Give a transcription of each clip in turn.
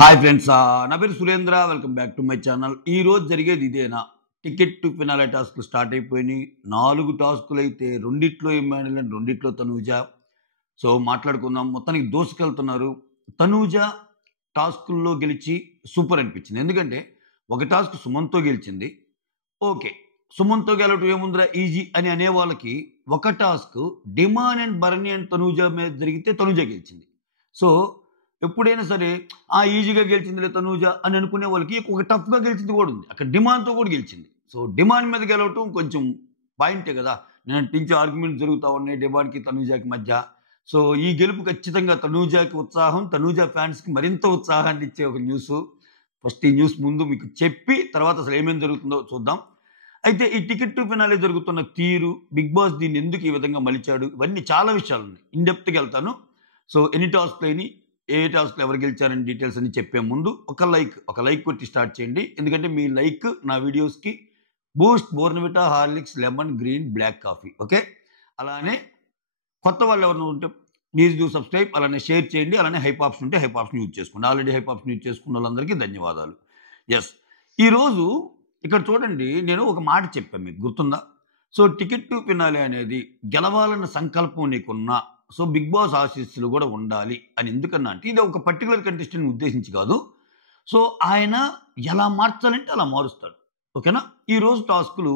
Hi friends, నా పేరు Surendra. Welcome back to my channel. ఈ రోజు జరిగేది ఇదేనా? టికెట్ టు ఫినాలే టాస్క్లు స్టార్ట్ అయిపోయినాయి. 4 టాస్కులు అయితే రెండిట్లో ఇమ్మాన్యుల్ అండ్ రెండిట్లో తనూజ. సో మాట్లాడుకుందాం. మొత్తానికి దోసుకెళ్తున్నారు. తనూజ టాస్కుల్లో గెలిచి సూపర్ అనిపించింది. ఎందుకంటే ఒక టాస్క్ సుమన్తో గెలిచింది. ఓకే, సుమన్తో గెలవటం ఏముందిరా ఈజీ అని అనే వాళ్ళకి ఒక టాస్క్ డిమాన్ అండ్ బర్నీ అండ్ తనూజ మీద జరిగితే తనూజ గెలిచింది. సో ఎప్పుడైనా సరే ఈజీగా గెలిచిందిలే తనూజ అని అనుకునే వాళ్ళకి ఒక టఫ్గా గెలిచింది కూడా ఉంది. అక్కడ డిమాండ్తో కూడా గెలిచింది. సో డిమాండ్ మీద గెలవటం కొంచెం పాయింటే కదా. నేను టించి ఆర్గ్యుమెంట్ జరుగుతూ ఉన్నాయి డిమాండ్కి తనూజకి మధ్య. సో ఈ గెలుపు ఖచ్చితంగా తనూజకి ఉత్సాహం, తనూజ ఫ్యాన్స్కి మరింత ఉత్సాహాన్ని ఇచ్చే ఒక న్యూస్. ఫస్ట్ ఈ న్యూస్ ముందు మీకు చెప్పి తర్వాత అసలు ఏమేమి జరుగుతుందో చూద్దాం. అయితే ఈ టికెట్ టు ఫినాలే జరుగుతున్న తీరు, బిగ్ బాస్ దీన్ని ఎందుకు ఈ విధంగా మలిచాడు, ఇవన్నీ చాలా విషయాలు ఉన్నాయి. ఇన్డెప్త్గా వెళ్తాను. సో ఎన్ని టాస్క్లు అయినాయి, ఏ టాస్క్లు ఎవరు గెలిచారని డీటెయిల్స్ అన్ని చెప్పే ముందు ఒక లైక్ కొట్టి స్టార్ట్ చేయండి. ఎందుకంటే మీ లైక్ నా వీడియోస్కి Boost, Bournvita, Horlicks, lemon, green, black coffee. Okay, అలానే కొత్త వాళ్ళు ఎవరైనా ఉంటే ప్లీజ్ డూ సబ్స్క్రైబ్. అలానే షేర్ చేయండి. అలానే హైప్ ఆప్షన్ ఉంటే హైప్ ఆప్షన్ యూజ్ చేసుకోండి. ఆల్రెడీ హైప్ ఆప్షన్ యూజ్ చేసుకున్న వాళ్ళందరికీ ధన్యవాదాలు. ఎస్, ఈరోజు ఇక్కడ చూడండి, నేను ఒక మాట చెప్పాను, మీకు గుర్తుందా? సో టికెట్ టు ఫినాలే అనేది గెలవాలన్న సంకల్పం నీకున్నా, సో బిగ్ బాస్ ఆశీస్సులు కూడా ఉండాలి అని ఎందుకన్నా అంటే ఇది ఒక పర్టికులర్ కంటెస్టెంట్ ఉద్దేశించి కాదు. సో ఆయన ఎలా మార్చాలంటే అలా మారుస్తాడు. ఓకేనా? ఈరోజు టాస్కులు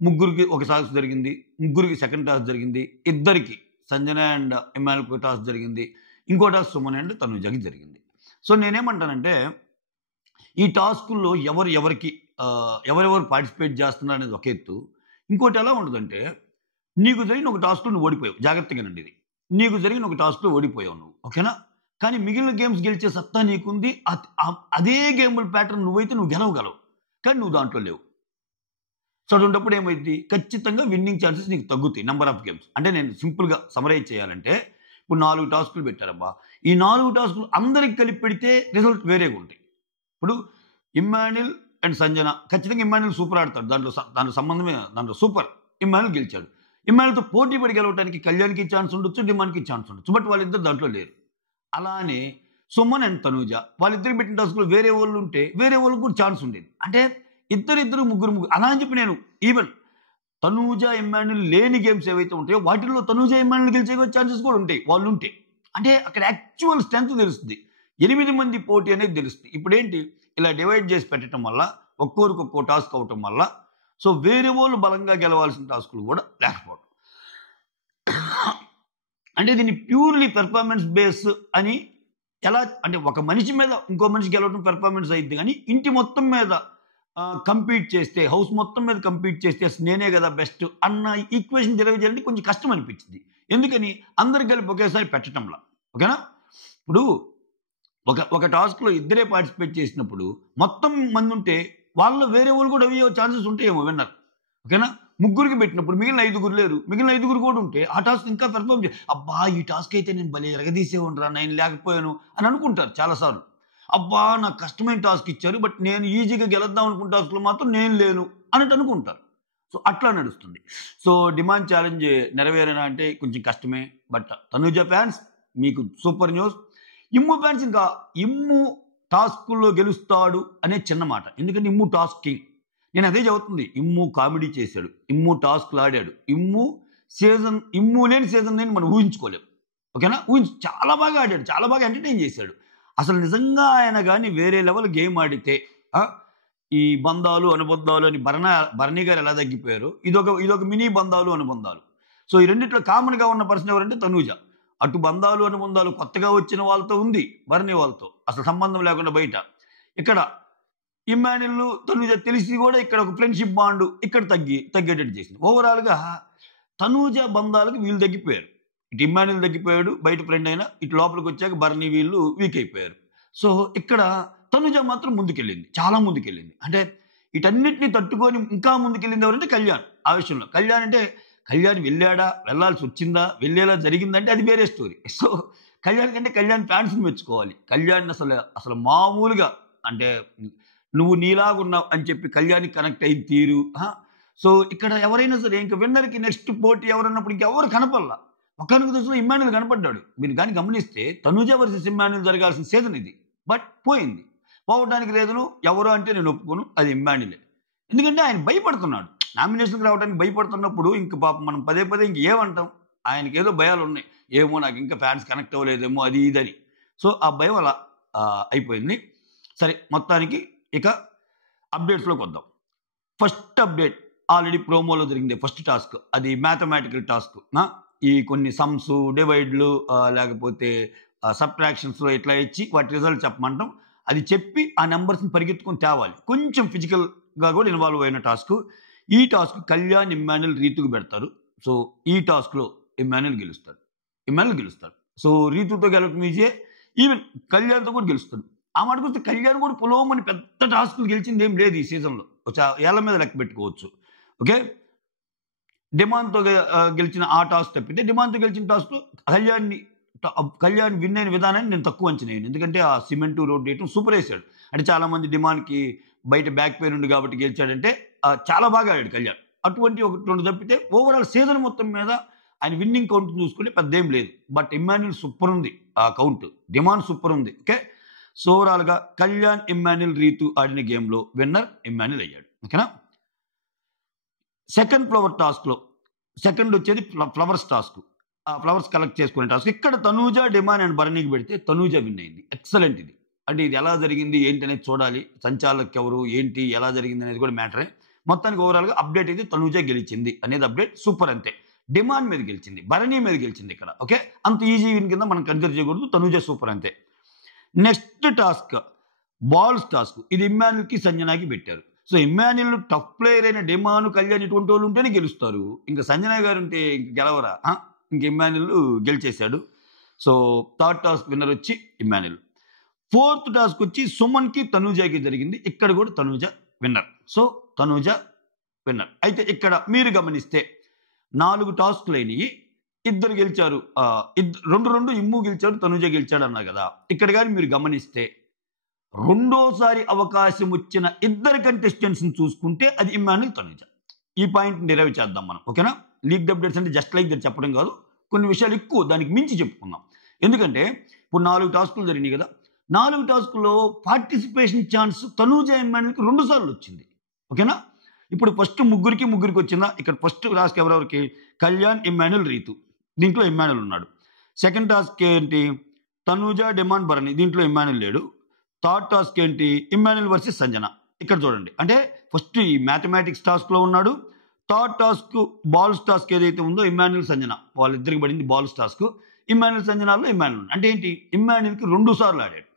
ముగ్గురికి ఒక టాస్క్ జరిగింది, ముగ్గురికి సెకండ్ టాస్క్ జరిగింది, ఇద్దరికి సంజన అండ్ ఇమ్మాన్యుల్కి టాస్క్ జరిగింది, ఇంకో టాస్క్ సుమన్ అండ్ తనూజకి జరిగింది. సో నేనేమంటానంటే ఈ టాస్కుల్లో ఎవరెవరు పార్టిసిపేట్ చేస్తున్నారు అనేది ఒక ఎత్తు. ఇంకోటి ఎలా ఉంటుందంటే, నీకు జరిగిన ఒక టాస్క్లో నువ్వు ఓడిపోయావు, జాగ్రత్తగానండి ఇది. నీకు జరిగిన ఒక టాస్క్లో ఓడిపోయావు నువ్వు, ఓకేనా? కానీ మిగిలిన గేమ్స్ గెలిచే సత్తా నీకుంది. అదే గేముల ప్యాటర్న్ నువ్వైతే నువ్వు గెలవగలవు, కానీ నువ్వు దాంట్లో లేవు. సో అటువంటిప్పుడు ఏమైంది? ఖచ్చితంగా విన్నింగ్ ఛాన్సెస్ నీకు తగ్గుతాయి. నెంబర్ ఆఫ్ గేమ్స్ అంటే నేను సింపుల్గా సమరైజ్ చేయాలంటే, ఇప్పుడు 4 టాస్కులు పెట్టారబ్బా. ఈ 4 టాస్కులు అందరికి కలిపి పెడితే రిజల్ట్ వేరేగా ఉంటాయి. ఇప్పుడు ఇమ్మాన్యుల్ అండ్ సంజన, ఖచ్చితంగా ఇమ్మాన్యుల్ సూపర్ ఆడతాడు, దాంట్లో సంబంధమే, దాంట్లో సూపర్. ఇమ్మాన్యుల్ గెలిచాడు. ఇమ్మాన్యుల్తో పోటీ పడి గెలవడానికి కళ్యాణ్కి ఛాన్స్ ఉండొచ్చు, డిమాండ్కి ఛాన్స్ ఉండొచ్చు, బట్ వాళ్ళిద్దరు దాంట్లో లేరు. అలానే సుమన్ అండ్ తనూజ, వాళ్ళిద్దరు పెట్టిన టాస్కులు వేరే వాళ్ళు ఉంటే వేరే వాళ్ళకి కూడా ఛాన్స్ ఉండేది. అంటే ఇద్దరు ముగ్గురు అలా అని చెప్పి నేను ఈవెన్ తనూజ ఇమ్మాన్యుల్ లేని గేమ్స్ ఏవైతే ఉంటాయో వాటిల్లో తనూజ ఇమ్మాన్యుల్ గెలిచే ఛాన్సెస్ కూడా ఉంటాయి వాళ్ళు ఉంటే. అంటే అక్కడ యాక్చువల్ స్ట్రెంత్ తెలుస్తుంది, 8 మంది పోటీ అనేది తెలుస్తుంది. ఇప్పుడు ఏంటి, ఇలా డివైడ్ చేసి పెట్టడం వల్ల ఒక్కొరికి ఒక్కో టాస్క్ అవటం వల్ల సో వేరే వాళ్ళు బలంగా గెలవాల్సిన టాస్కులు కూడా లేకపోవడం. అంటే దీన్ని ప్యూర్లీ పెర్ఫార్మెన్స్ బేస్ అని ఎలా అంటే, ఒక మనిషి మీద ఇంకో మనిషి గెలవడం పెర్ఫార్మెన్స్ అయింది, కానీ ఇంటి మొత్తం మీద కంపీట్ చేస్తే, హౌస్ మొత్తం మీద కంపీట్ చేస్తే అసలు నేనే కదా బెస్ట్ అన్న ఈక్వేషన్ డెలివర్ చేయాలంటే కొంచెం కష్టం అనిపించింది. ఎందుకని అందరికి కలిపి ఒకేసారి పెట్టడంలా. ఓకేనా? ఇప్పుడు ఒక టాస్క్లో ఇద్దరే పార్టిసిపేట్ చేసినప్పుడు మొత్తం మంది ఉంటే వాళ్ళు వేరే వాళ్ళు కూడా అయ్యే ఛాన్సెస్ ఉంటాయేమో విన్నర్. ఓకేనా? ముగ్గురికి పెట్టినప్పుడు మిగిలిన 5 లేరు, మిగిలిన 5 కూడా ఉంటే ఆ టాస్క్ ఇంకా పెర్ఫార్మ్ అబ్బా ఈ టాస్క్ అయితే నేను భలే ఎరగదీసే ఉండరా, నేను లేకపోయాను అని అనుకుంటారు చాలాసార్లు. అబ్బా నాకు కష్టమైన టాస్క్ ఇచ్చారు, బట్ నేను ఈజీగా గెలుద్దాం అనుకున్న టాస్క్లో మాత్రం నేను లేను అన్నట్టు అనుకుంటారు. సో అట్లా నడుస్తుంది. సో డిమాండ్ ఛాలెంజ్ నెరవేరేనా అంటే కొంచెం కష్టమే. బట్ తనూజ ఫ్యాన్స్ మీకు సూపర్ న్యూస్. ఇమ్ము ఫ్యాన్స్ ఇంకా ఇమ్ము టాస్కుల్లో గెలుస్తాడు అనే చిన్న మాట. ఎందుకంటే ఇమ్ము టాస్క్ కింగ్. నేను అదే చదువుతుంది. ఇమ్ము కామెడీ చేశాడు, ఇమ్ము టాస్క్లు ఆడాడు, ఇమ్ము లేని సీజన్ నేను మనం ఊహించుకోలేము. ఓకేనా? చాలా బాగా ఆడాడు, చాలా బాగా ఎంటర్టైన్ చేశాడు. అసలు నిజంగా ఆయన కానీ వేరే లెవెల్ గేమ్ ఆడితే ఈ బంధాలు అనుబంధాలు అని భరణి గారు ఎలా తగ్గిపోయారు, ఇదొక మినీ బంధాలు అనుబంధాలు. సో ఈ రెండిట్లో కామన్గా ఉన్న పర్సన్ ఎవరంటే తనూజ. అటు బంధాలు అనుబంధాలు కొత్తగా వచ్చిన వాళ్ళతో ఉంది, భరణి వాళ్ళతో అసలు సంబంధం లేకుండా బయట. ఇక్కడ ఇమ్మాన్యుల్ తనూజ తెలిసి కూడా ఇక్కడ ఒక ఫ్రెండ్షిప్ బాండ్ ఇక్కడ తగ్గేటట్టు చేసింది. ఓవరాల్గా తనూజ బంధాలకు వీళ్ళు తగ్గిపోయారు. ఇటు ఇమ్మాన్యుల్ తగ్గిపోయాడు, బయట ఫ్రెండ్ అయినా, ఇటు లోపలికి వచ్చాక భరణి వీళ్ళు వీక్ అయిపోయారు. సో ఇక్కడ తనూజ మాత్రం ముందుకెళ్ళింది, చాలా ముందుకెళ్ళింది. అంటే వీటన్నిటిని తట్టుకొని ఇంకా ముందుకెళ్ళింది ఎవరంటే కళ్యాణ్. ఆ విషయంలో కళ్యాణ్ వెళ్ళాల్సి వచ్చిందా, వెళ్ళేలా జరిగిందంటే అది వేరే స్టోరీ. సో కళ్యాణ్ కంటే కళ్యాణ్ ఫ్యాన్స్ని మెచ్చుకోవాలి. కళ్యాణ్ అసలు మామూలుగా అంటే నువ్వు నీలాగున్నావు అని చెప్పి కళ్యాణ్కి కనెక్ట్ అయిన తీరు. సో ఇక్కడ ఎవరైనా సరే ఇంకా విన్నర్కి నెక్స్ట్ పోటీ ఎవరన్నప్పుడు ఇంకెవరు కనపడలా. ఒకనొక దశలో ఇమ్మాన్యుల్ కనపడ్డాడు. మీరు కానీ గమనిస్తే తనూజ వర్సెస్ ఇమ్మాన్యుల్ జరగాల్సిన సీజన్ ఇది. బట్ పోయింది. పోవడానికి రీజను ఎవరు అంటే నేను ఒప్పుకోను, అది ఇమ్మాన్యులే. ఎందుకంటే ఆయన భయపడుతున్నాడు. నామినేషన్‌కి రావడానికి భయపడుతున్నప్పుడు ఇంక పాపం మనం పదే పదే ఇంక ఏమంటాం? ఆయనకేదో భయాలున్నాయి. ఏమో నాకు ఇంకా ఫ్యాన్స్ కనెక్ట్ అవ్వలేదేమో అది ఇదని. సో, ఆ భయం అలా అయిపోయింది. సరే మొత్తానికి ఇక అప్డేట్స్‌లోకొద్దాం. ఫస్ట్ అప్డేట్ ఆల్రెడీ ప్రోమోలో జరిగింది ఫస్ట్ టాస్క్. అది మ్యాథమెటికల్ టాస్క్. ఈ కొన్ని సమ్స్, డివైడ్‌లు లేకపోతే సబ్ట్రాక్షన్స్‌లో ఇట్లా ఇచ్చి వాటి రిజల్ట్ చెప్పమంటాం. అది చెప్పి ఆ నంబర్స్‌ని పరిగెత్తుకొని తేవాలి. కొంచెం ఫిజికల్‌గా కూడా ఇన్వాల్వ్ అయిన టాస్క్. ఈ టాస్క్ కళ్యాణ్, ఇమ్మాన్యుల్, రీతుకు పెడతారు. సో, ఈ టాస్క్‌లో ఇమ్మాన్యుల్ గెలుస్తాడు. సో, రీతుతో గెలవడం ఈజీయే. ఈవెన్ కళ్యాణ్‌తో కూడా గెలుస్తాడు. ఆ మాటకొస్తే కళ్యాణ్ కూడా పొలోమని పెద్ద టాస్క్‌లు గెలిచింది ఏం లేదు ఈ సీజన్‌లో. ఏళ్ల మీద లెక్క పెట్టుకోవచ్చు. ఓకే. డిమాండ్‌తో గెలిచిన ఆ టాస్క్ తప్పితే డిమాండ్‌తో గెలిచిన టాస్క్‌లో కళ్యాణ్ విన్ అయిన విధానాన్ని నేను తక్కువ అంచనా వేయను. ఎందుకంటే ఆ సిమెంట్ రోడ్ వేయటం సూపర్ వేసాడు. అంటే చాలామంది డిమాండ్‌కి బయట బ్యాక్ పెయిన్ ఉంది కాబట్టి గెలిచాడంటే చాలా బాగా ఆడాడు కళ్యాణ్. అటువంటి 1, 2 తప్పితే ఓవరాల్ సీజన్ మొత్తం మీద ఆయన విన్నింగ్ కౌంట్ చూసుకుంటే పెద్దేం లేదు. బట్ ఇమ్మాన్యుల్ సూపర్ ఉంది ఆ కౌంట్. డిమాండ్ సూపర్ ఉంది. ఓకే. సో, ఓవరాల్‌గా కళ్యాణ్, ఇమ్మాన్యుల్, రీతు ఆడిన గేమ్‌లో విన్నర్ ఇమ్మాన్యుల్ అయ్యాడు. ఓకేనా. సెకండ్ ఫ్లవర్ టాస్క్‌లో సెకండ్ వచ్చేది ఫ్లవర్స్ టాస్క్. ఆ ఫ్లవర్స్ కలెక్ట్ చేసుకునే టాస్క్. ఇక్కడ తనూజ, డిమాండ్ అండ్ భరణికి పెడితే తనూజ విన్ అయింది. ఎక్సలెంట్ ఇది. అంటే ఇది ఎలా జరిగింది ఏంటి అనేది చూడాలి. సంచాలక్ ఎవరు, ఏంటి, ఎలా జరిగింది అనేది కూడా మ్యాటరే. మొత్తానికి ఓవరాల్‌గా అప్డేట్ అయితే తనూజ గెలిచింది అనేది అప్డేట్. సూపర్ అంతే. డిమాండ్ మీద గెలిచింది, భరణి మీద గెలిచింది ఇక్కడ. ఓకే. అంత ఈజీ విన్ కింద మనం కన్సిడర్ చేయకూడదు. తనూజ సూపర్ అంతే. Next task balls task. ఇది ఇమ్మాన్యుల్‌కి, సంజనాకి పెట్టారు. సో, ఇమ్మాన్యుల్ టఫ్ ప్లేయర్ అయిన డిమాండ్, కళ్యాణ్ ఇటువంటి వాళ్ళు ఉంటేనే గెలుస్తారు. ఇంకా సంజన గారు ఉంటే ఇంక గెలవరా? ఇంక ఇమ్మాన్యుల్ గెలిచేశాడు. సో, థర్డ్ టాస్క్ విన్నర్ వచ్చి ఇమ్మాన్యుల్. ఫోర్త్ టాస్క్ వచ్చి సుమన్‌కి, తనూజకి జరిగింది. ఇక్కడ కూడా Tanuja winner. So, Tanuja winner. అయితే ఇక్కడ మీరు గమనిస్తే 4 టాస్క్‌లు అయినాయి. ఇద్దరు గెలిచారు. 2 ఇమ్ము గెలిచాడు, తనూజ గెలిచాడు అన్నా కదా. ఇక్కడ గాని మీరు గమనిస్తే రెండోసారి అవకాశం వచ్చిన ఇద్దరు కంటెస్టెంట్స్‌ని చూసుకుంటే అది ఇమ్మాన్యుల్, తనూజ. ఈ పాయింట్‌ని డిరైవ్ చేద్దాం మనం. ఓకేనా. లీగ్డ్ అప్డేట్స్ అంటే జస్ట్ లైక్ దట్ చెప్పడం కాదు. కొన్ని విషయాలు ఎక్కువ దానికి మించి చెప్పుకుందాం. ఎందుకంటే ఇప్పుడు 4 టాస్క్‌లు జరిగినాయి కదా. 4 టాస్క్‌లో పార్టిసిపేషన్ ఛాన్స్ తనూజ, ఇమ్మాన్యుల్‌కి 2 సార్లు వచ్చింది. ఓకేనా. ఇప్పుడు ఫస్ట్ ముగ్గురికి వచ్చిందా? ఇక్కడ ఫస్ట్ టాస్క్ ఎవరెవరికి? కళ్యాణ్, ఇమ్మాన్యుల్, రీతు. దీంట్లో ఇమ్మాన్యుల్ ఉన్నాడు. సెకండ్ టాస్క్ ఏంటి? తనూజ, డిమాండ్, భరణి. దీంట్లో ఇమ్మాన్యుల్ లేడు. థర్డ్ టాస్క్ ఏంటి? Emmanuel versus Sanjana. ఇక్కడ చూడండి. అంటే ఫస్ట్ ఈ మ్యాథమెటిక్స్ టాస్క్‌లో ఉన్నాడు. థర్డ్ టాస్క్ బాల్స్ టాస్క్ ఏదైతే ఉందో ఇమ్మాన్యుల్, సంజన వాళ్ళిద్దరికి పడింది బాల్స్ టాస్క్. ఇమ్మాన్యుల్, సంజనాలో ఇమ్మాన్యుల్. అంటే ఏంటి? ఇమ్మాన్యుల్‌కి 2 సార్లు ఆడాడు.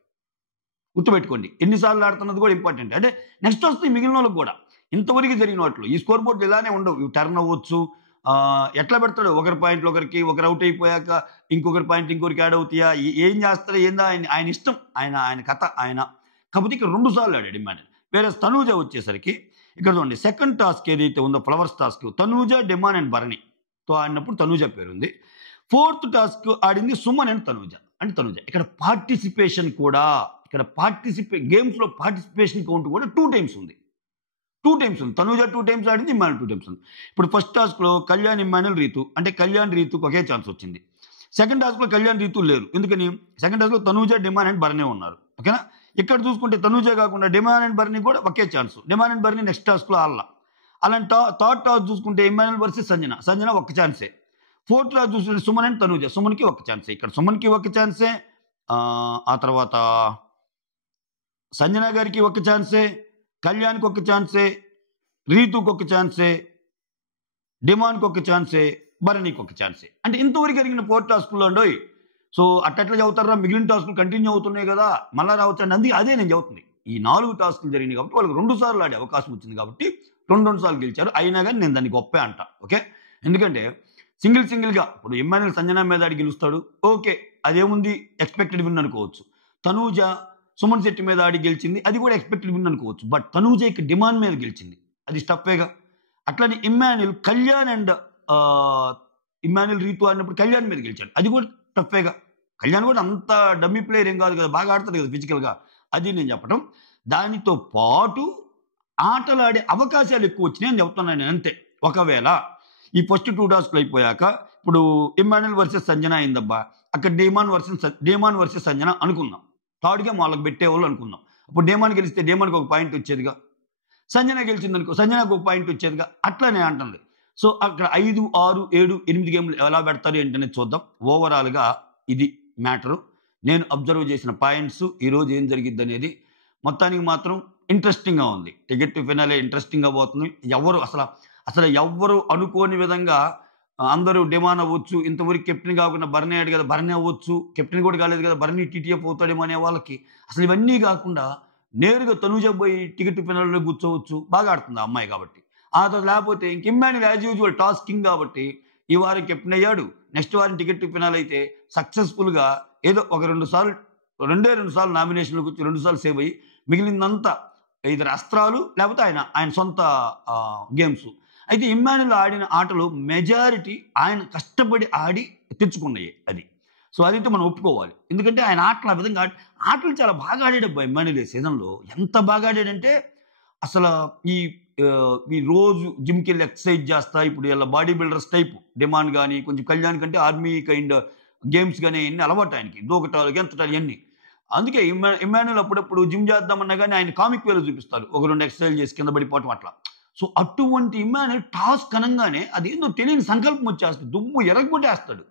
గుర్తుపెట్టుకోండి. ఎన్నిసార్లు ఆడుతున్నది కూడా ఇంపార్టెంట్. అంటే నెక్స్ట్ వస్తే మిగిలిన వాళ్ళకి కూడా ఇంతవరకు జరిగిన వాటిలో ఈ స్కోర్ బోర్డు ఇలానే ఉండవు. ఇవి టర్న్ అవ్వచ్చు. ఎట్లా పెడతాడు? ఒకరి పాయింట్లు ఒకరికి, ఒకరు అవుట్ అయిపోయాక ఇంకొకరి పాయింట్ ఇంకొకరికి యాడ్ అవుతాయా? ఏం చేస్తారో ఏందా ఆయన ఇష్టం. ఆయన కథ ఆయన. కాకపోతే ఇక్కడ 2 సార్లు ఆడాడు ఇమ్మాన్యుల్. వేరే తనూజ వచ్చేసరికి ఇక్కడ చూడండి. సెకండ్ టాస్క్ ఏదైతే ఉందో flowers task, Tanuja, Demon and భరణితో ఆడినప్పుడు తనూజ పేరుంది. ఫోర్త్ టాస్క్ ఆడింది సుమన్ అండ్ తనూజ. అంటే తనూజ ఇక్కడ పార్టిసిపేషన్ కూడా గేమ్స్‌లో పార్టిసిపేషన్ కౌంట్ కూడా 2 టైమ్స్ ఉంది. 2 టైమ్స్ ఉంది. తనూజ 2 టైమ్స్ ఆడింది, ఇమ్మాన్యుల్ 2 టైమ్స్ ఉంది. ఇప్పుడు ఫస్ట్ టాస్క్‌లో కళ్యాణ్, ఇమ్మాన్యుల్, రీతు. అంటే కళ్యాణ్, రీతుకు ఒకే ఛాన్స్ వచ్చింది. సెకండ్ టాస్క్‌లో కళ్యాణ్, రీతు లేరు. ఎందుకని? సెకండ్ టాస్క్‌లో తనూజ, డిమాండ్ అండ్ భరణి ఉన్నారు. ఓకేనా. ఇక్కడ చూసుకుంటే తనూజ కాకుండా డిమాండ్ అండ్ భరణి కూడా ఒకే chance. Demon and Bharani next టాస్క్‌లో ఆడలా. అలాంటి థర్డ్ టాస్క్ చూసుకుంటే ఇమ్మాన్యుల్ వర్సెస్ సంజన ఒక్క ఛాన్సే. ఫోర్త్ టాస్క్ చూసుకుంటే సుమన్ అండ్ తనూజ. సుమన్‌కి ఒక్క ఛాన్సే. ఇక్కడ సుమన్‌కి ఒక్క ఛాన్సే. ఆ తర్వాత సంజన గారికి ఒక్క ఛాన్సే. కళ్యాణ్‌కి ఒక్క ఛాన్సే. రీతుకి ఒక్క ఛాన్సే. డిమాండ్‌కి ఒక్క ఛాన్సే. భరణికి ఒక్క ఛాన్సే. అంటే ఇంతవరకు జరిగిన 4 టాస్క్‌ల్లో అండోయ్. సో, అట్టెట్లా చదువుతారా? మిగిలిన టాస్క్‌లు కంటిన్యూ అవుతున్నాయి కదా. మళ్ళా రావచ్చండి. అదే నేను చెబుతుంది. ఈ 4 టాస్క్‌లు జరిగినాయి కాబట్టి వాళ్ళకి 2 సార్లు ఆడే అవకాశం వచ్చింది కాబట్టి 2 సార్లు గెలిచారు. అయినా కానీ నేను దాన్ని గొప్పే అంట. ఓకే. ఎందుకంటే సింగిల్‌గా ఇప్పుడు ఇమ్మాన్యుల్ సంజన మీద ఆడి గెలుస్తాడు. ఓకే. అదేముంది ఎక్స్‌పెక్టెడ్ విన్ అనుకోవచ్చు. తనూజ సుమన్ శెట్టి మీద ఆడి గెలిచింది. అది కూడా ఎక్స్‌పెక్టెడ్ విన్ అనుకోవచ్చు. బట్ తనూజ ఇక్కడ డిమాండ్ మీద గెలిచింది. అది స్టఫేగా. అట్లనే Emmanuel Kalyan and Emmanuel, Rithu ఆడినప్పుడు కళ్యాణ్ మీద గెలిచాడు. అది కూడా టఫేగా. కళ్యాణ్ కూడా అంత డమ్మీ ప్లేయర్ ఏం కాదు కదా. బాగా ఆడతాడు కదా ఫిజికల్‌గా. అది నేను చెప్పటం. దానితో పాటు ఆటలాడే అవకాశాలు ఎక్కువ వచ్చినాయి అని చెప్తున్నాను నేను అంతే. ఒకవేళ ఈ ఫస్ట్ 2 టాస్క్‌లు అయిపోయాక ఇప్పుడు ఇమ్మాన్యుల్ వర్సెస్ సంజన అయిందబ్బా. అక్కడ డిమాండ్ వర్సెస్ సంజన అనుకుందాం. థర్డ్ గేమ్ వాళ్ళకి పెట్టేవాళ్ళు అనుకుందాం. అప్పుడు డేమాన్ గెలిస్తే డేమాన్కి ఒక పాయింట్ వచ్చేదిగా. సంజన గెలిచిందనుకో సంజనకు ఒక పాయింట్ వచ్చేదిగా. అట్లా నేను అంటుంది. సో అక్కడ 5, 6, 7, 8 గేమ్లు ఎలా పెడతారు ఏంటనేది చూద్దాం. ఓవరాల్గా ఇది మ్యాటరు. నేను అబ్జర్వ్ చేసిన పాయింట్స్, ఈరోజు ఏం జరిగిద్ది అనేది మొత్తానికి మాత్రం ఇంట్రెస్టింగ్గా ఉంది. టికెట్ టు ఫినాలే ఇంట్రెస్టింగ్గా పోతుంది. అసలు ఎవ్వరు అనుకోని విధంగా అందరూ డిమాండ్ అవ్వచ్చు. ఇంతవరకు కెప్టెన్ కాకుండా భరణి అయ్యాడు కదా, భరణి అవ్వచ్చు. కెప్టెన్ కూడా కాలేదు కదా, భరణి టీటీఎఫ్ అవుతాడేమో అనే వాళ్ళకి అసలు ఇవన్నీ కాకుండా నేరుగా తనూజ పోయి టికెట్ టు ఫినాల్లో కూర్చోవచ్చు. బాగా ఆడుతుంది ఆ అమ్మాయి కాబట్టి. ఆ తర్వాత లేకపోతే ఇంక Emmanuel as usual toss king కాబట్టి ఈ వారం కెప్టెన్ అయ్యాడు. నెక్స్ట్ వారం టికెట్ టు ఫినాల్ అయితే సక్సెస్ఫుల్గా ఏదో ఒక 2 సార్లు నామినేషన్లకు వచ్చి 2 సార్లు సేవ్ అయ్యి మిగిలిందంతా ఇద్దరు అస్త్రాలు లేకపోతే ఆయన సొంత గేమ్స్. అయితే ఇమ్మాన్యుల్ ఆడిన ఆటలు మెజారిటీ ఆయన కష్టపడి ఆడి తెచ్చుకున్నాయి అది. సో అదైతే మనం ఒప్పుకోవాలి. ఎందుకంటే ఆయన ఆటలు ఆ విధంగా ఆటలు చాలా బాగా ఆడాడబ్బా ఇమ్మాన్యుల్ ఈ సీజన్లో. ఎంత బాగా ఆడాడంటే అసలు ఈ రోజు జిమ్కి వెళ్ళి ఎక్సర్సైజ్ చేస్తా, ఇప్పుడు ఇలా బాడీ బిల్డర్స్ టైప్ డిమాండ్ కానీ కొంచెం కళ్యాణ్ కంటే ఆర్మీ కైండ్ గేమ్స్ కానీ ఇవన్నీ అలవాటు ఆయనకి, దూకటాలు గెంతటాలు ఇవన్నీ. అందుకే ఇమ్మాన్యుల్ అప్పుడప్పుడు జిమ్ చేద్దామన్నా కానీ ఆయన కామిక్ వేలో చూపిస్తారు, ఒక 2 ఎక్సర్సైజ్ చేసి కింద పడిపోవటం అట్లా. సో అటువంటి ఇమ్మాన్యుల్ టాస్క్ అనగానే అదేందో తెలియని సంకల్పం వచ్చేస్తుంది. దుమ్ము ఎరగొట్టేస్తాడు,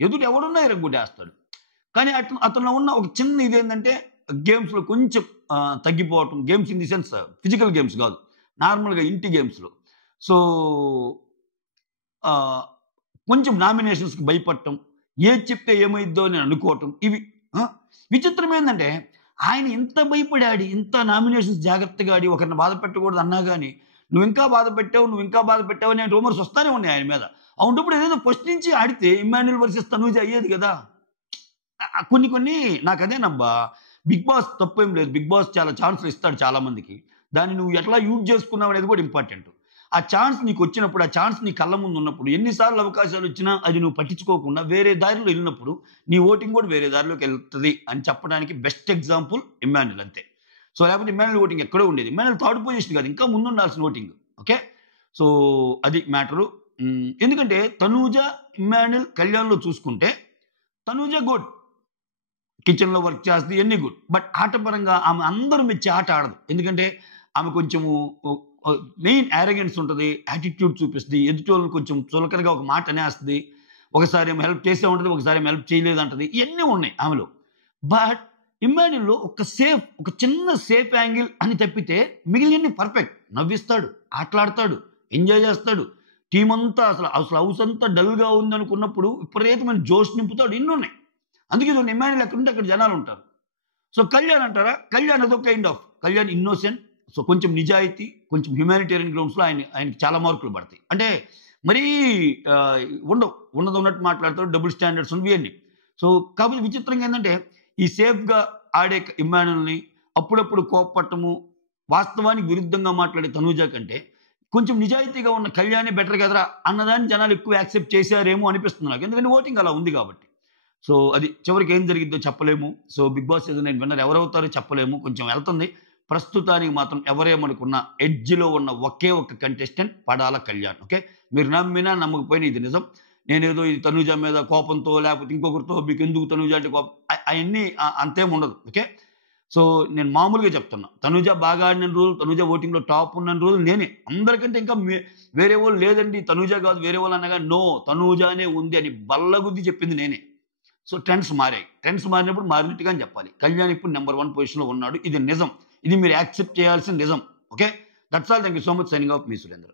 ఎదుటి ఎవడున్నా ఎరగొట్టేస్తాడు. కానీ అతను ఉన్న ఒక చిన్న ఇదేంటంటే గేమ్స్లో కొంచెం తగ్గిపోవటం. Games in the sense physical games కాదు, నార్మల్గా ఇంటి గేమ్స్లో. సో కొంచెం నామినేషన్స్కి భయపడటం, ఏది చెప్తే ఏమైద్దో అని అనుకోవటం. ఇవి విచిత్రం ఏంటంటే ఆయన ఇంత భయపడి ఇంత నామినేషన్స్ జాగ్రత్తగా ఆడి ఒకరిని బాధ పెట్టకూడదు అన్నా కానీ నువ్వు ఇంకా బాధ పెట్టావు అని రూమర్స్ వస్తానే ఉన్నాయి ఆయన మీద. అవునప్పుడు ఏదేదో ఫస్ట్ నుంచి ఆడితే ఇమ్మాన్యుల్ వర్సెస్ తనూజ అయ్యేది కదా. కొన్ని నాకు అదేనబ్బా, బిగ్ బాస్ తప్పేం లేదు. బిగ్ బాస్ చాలా ఛాన్స్లు ఇస్తాడు చాలా మందికి. దాన్ని నువ్వు ఎట్లా యూజ్ చేసుకున్నావు అనేది కూడా ఇంపార్టెంట్. ఆ ఛాన్స్ నీకు వచ్చినప్పుడు, ఆ ఛాన్స్ నీ కళ్ళ ముందు ఉన్నప్పుడు, ఎన్నిసార్లు అవకాశాలు వచ్చినా అది నువ్వు పట్టించుకోకుండా వేరే దారిలో వెళ్ళినప్పుడు నీ ఓటింగ్ కూడా వేరే దారిలోకి వెళ్తుంది అని చెప్పడానికి బెస్ట్ ఎగ్జాంపుల్ ఇమ్మాన్యుల్ అంతే. సో లేకపోతే ఇమ్మాన్యుల్ ఓటింగ్ ఎక్కడో ఉండేది. ఇమ్మాన్యుల్ థర్డ్ పొజిషన్ కాదు, ఇంకా ముందు ఉండాల్సిన ఓటింగ్. ఓకే, సో అది మ్యాటరు. ఎందుకంటే తనూజ ఇమ్మాన్యుల్ కళ్యాణ్లో చూసుకుంటే తనూజ గుడ్, కిచెన్లో వర్క్ చేస్తుంది, ఎన్ని గుడ్. బట్ ఆటపరంగా ఆమె అందరూ మెచ్చి ఆట ఆడదు. ఎందుకంటే ఆమె కొంచెము మెయిన్ యారగెన్స్ ఉంటుంది, యాటిట్యూడ్ చూపిస్తుంది, ఎదుటోళ్ళని కొంచెం చులకనగా ఒక మాట అనేస్తుంది. ఒకసారి ఏమో హెల్ప్ చేసే ఉంటుంది, ఒకసారి ఏమో హెల్ప్ చేయలేదు అంటది. ఇవన్నీ ఉన్నాయి ఆమెలో. బట్ ఇమ్మాన్యుల్లో ఒక చిన్న సేఫ్ యాంగిల్ అని తప్పితే మిగిలిన పర్ఫెక్ట్. నవ్విస్తాడు, ఆటలాడతాడు, ఎంజాయ్ చేస్తాడు. టీం అంతా అసలు హౌస్ అంతా డల్గా ఉందనుకున్నప్పుడు విపరీతమైన జోష్ నింపుతాడు. ఇన్ని ఉన్నాయి. అందుకే ఇమ్మాన్యుల్ ఎక్కడుంటే అక్కడ జనాలు ఉంటారు. సో కళ్యాణ్ అంటారా, కళ్యాణ్ అదొక kind of, Kalyan innocent. So కొంచెం నిజాయితీ, కొంచెం హ్యూమానిటేరియన్ గ్రౌండ్స్లో ఆయనకి చాలా మార్కులు పడతాయి. అంటే మరీ ఉన్నట్టు మాట్లాడతాడు, డబుల్ స్టాండర్డ్స్ ఉన్నవి అన్నీ. సో కాబట్టి విచిత్రంగా ఏంటంటే ఈ సేఫ్గా ఆడే ఇమ్మాన్యుల్ని అప్పుడప్పుడు కోపపట్టము, వాస్తవానికి విరుద్ధంగా మాట్లాడే తనూజ కంటే కొంచెం నిజాయితీగా ఉన్న కళ్యాణే బెటర్ కదరా అన్నదాన్ని జనాలు ఎక్కువ యాక్సెప్ట్ చేశారేమో అనిపిస్తుంది నాకు. ఎందుకంటే ఓటింగ్ అలా ఉంది కాబట్టి. సో అది చివరికి ఏం జరిగిద్దో చెప్పలేము. So Bigg Boss season 9 winner ఎవరవుతారో చెప్పలేము. కొంచెం వెళ్తుంది. ప్రస్తుతానికి మాత్రం ఎవరేమనుకున్న ఎడ్జ్లో ఉన్న ఒకే ఒక్క కంటెస్టెంట్ పడాల కళ్యాణ్. ఓకే, మీరు నమ్మినా నమ్మకపోయినా ఇది నిజం. నేనేదో ఇది తనూజ మీద కోపంతో లేకపోతే ఇంకొకరితో మీకు ఎందుకు తనూజ అంటే కోపం అవన్నీ అంతేం ఉండదు. ఓకే, సో నేను మామూలుగా చెప్తున్నా, తనూజ బాగా ఆడిన రోజులు, తనూజ ఓటింగ్లో టాప్ ఉన్న రోజులు నేనే. అందరికంటే ఇంకా వేరే వాళ్ళు లేదండి తనూజ కాదు వేరే వాళ్ళు అనగా నో తనూజానే ఉంది అని బల్లగుద్ది చెప్పింది నేనే. సో ట్రెండ్స్ మారాయి. ట్రెండ్స్ మారినప్పుడు మారినట్టుగా అని చెప్పాలి. కళ్యాణ్ ఇప్పుడు నెంబర్ 1 పొజిషన్లో ఉన్నాడు. ఇది నిజం. ఇది మీరు యాక్సెప్ట్ చేయాల్సిన నిజం. Okay, that's all. Thank you so much. Signing off me Surendra.